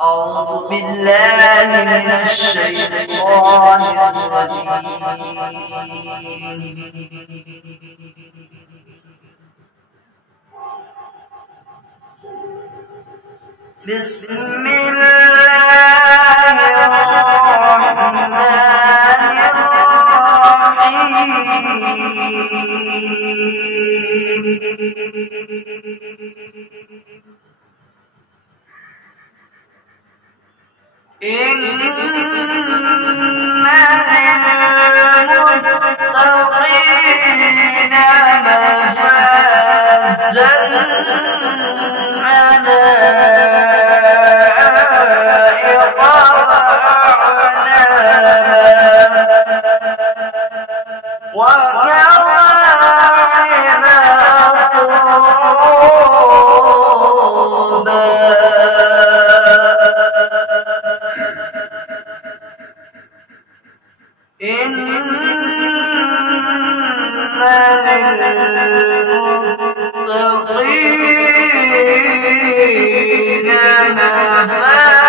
أعوذ بالله من الشيطان الرجيم. بسم الله الرحمن الرحيم. إن للمتقين مفازا حدائق وكواعب أترابا. إن للمتقين مفازا